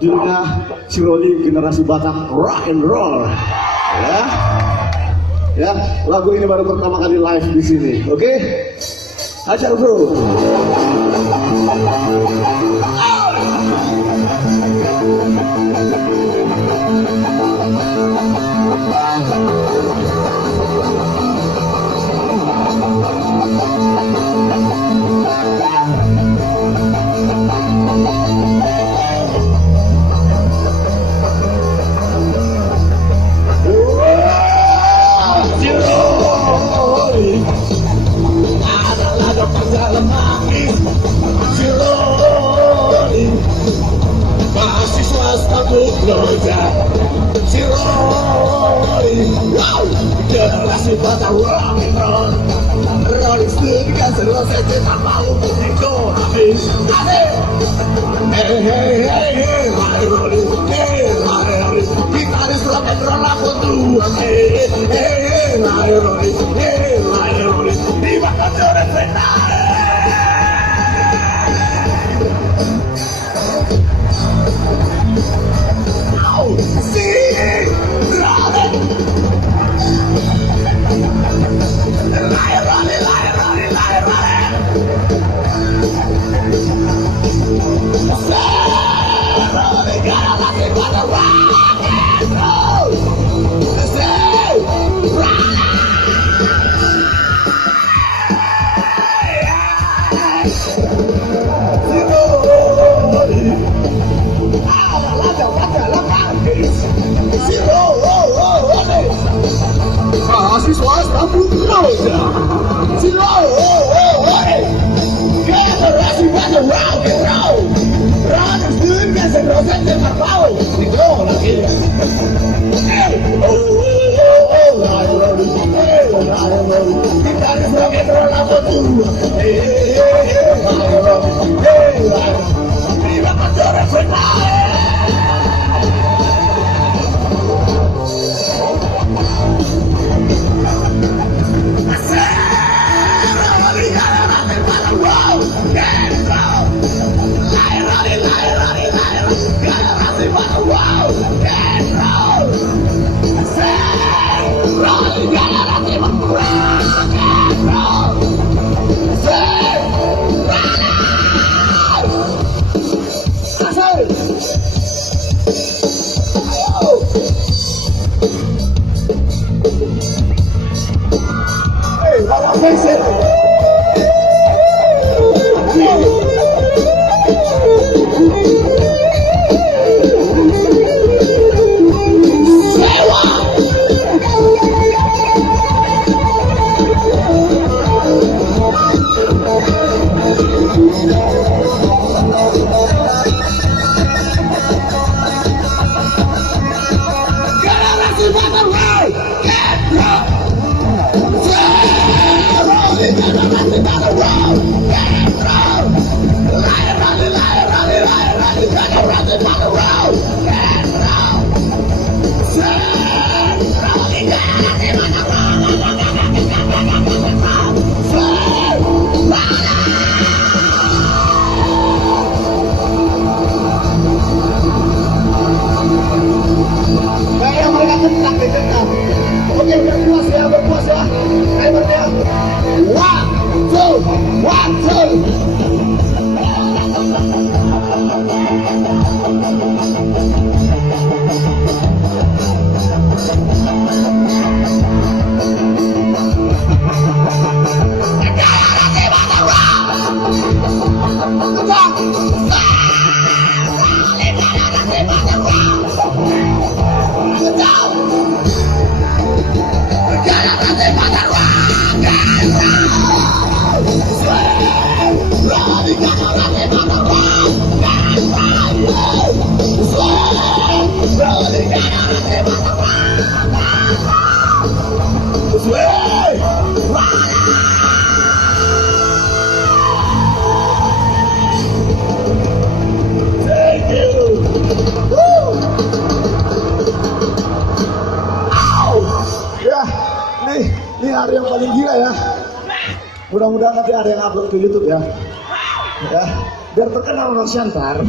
judulnya si Rolly generasi Batak rock and roll. Ya, ya, lagu ini baru pertama kali live di sini. Oke, ajar bro. Si Rolly, generasi Batak rock and roll. Rolling Stone kan seru saja tak mau begitu habis. Hey hey hey hey, my Rolly, hey my Rolly, gitaris rock and roll aku tuh. Hey hey hey, my Rolly, hey my Rolly, di bakal joret benar. Swasta Putrosa, si Rolly, generasi Batak rock and roll. Rolling Stone kan seru saja tak mau begitu lagi. Hey, oh, my Rolly, hey, my Rolly, gitaris rock and roll aku tuh. Hey, my Rolly, hey, my Rolly, di bakal joret benar. Oke, berpuas ya. Timernya. 1, 2, 1, Ini hari yang paling gila ya. Mudah-mudahan nanti ada yang upload ke YouTube ya. Ya, biar terkenal Nursiantar.